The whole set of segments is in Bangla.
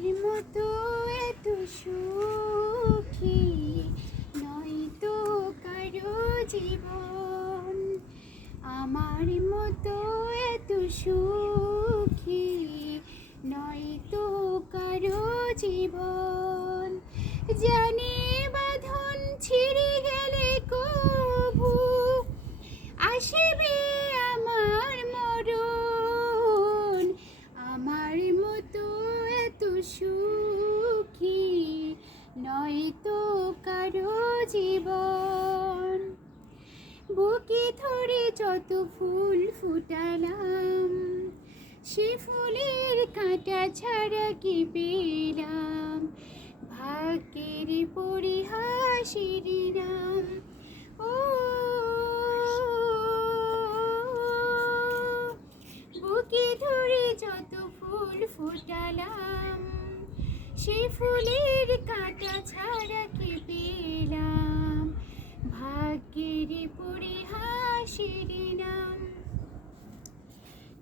আমার মতো এত সুখী নয়তো কারো জীবন। আমার মতো এত সুখী নয়তো কারো জীবন। জানি বাঁধন ছিঁড়ে গেলে কভু আসবে আমার মরণ। আমার মতো এত সুখী নয়তো কারো জীবন। বুকে ধরে যত ফুল ফুটালাম, সে ফুলের কাঁটা ছাড়া কি পেলাম? ভাগ্যের পরিহাসের নাম। ও বুকে ধরে যত ফুল ফুটালাম, সে ফুলের কাঁটা ছাড়া কি পেলাম? ভাগ্যের পরিহাসের নাম।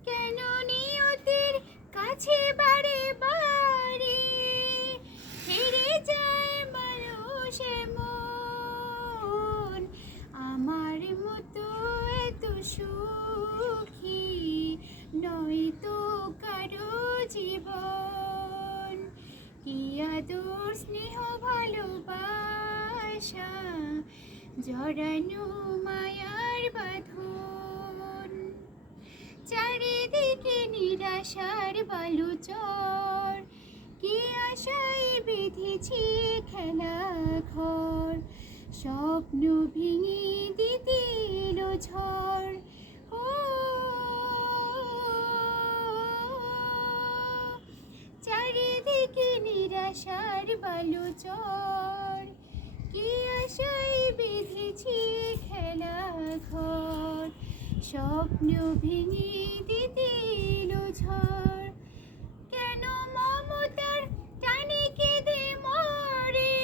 কেন নিয়তির কাছে বারে বারে হেরে যায় মানুষ এমন? আমার মতো এত সুখী নয়তো কারো জীবন। কি আদর স্নেহ ভালোবাসা জড়ানো মায়ার বাঁধন। চারিদিকে নিরাশার বালুচর, কি আশায় বেঁধেছি খেলা ঘর। স্বপ্ন ভেঙে দিতে এলো ঝড়। ও চারিদিকে নিরাশার বালুচর, কি আশায় বেঁধেছি খেলা ঘর। স্বপ্ন ভেঙে দিতে এলো ঝড়। কেন মমতার টানে কেঁদে মরে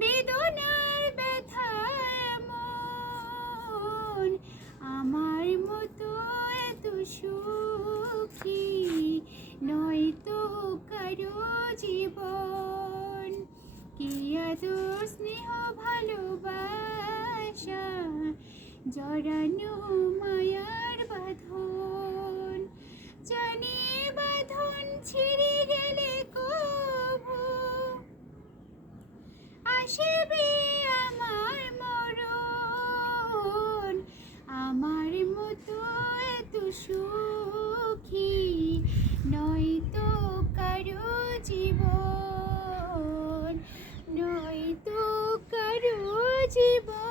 বেদনার ব্যথা এমন? আমার মতো এত সুখী নয়তো কারো জীবন। কি আদর স্নেহ ভালোবাসা জড়ানো মায়ার বাঁধন। জানি বাঁধন ছিঁড়ে গেলে কভু আসবে আমার মরণ। আমার মতো এত সুখী নয়তো কারো জীবন, নয়তো কারো জীবন।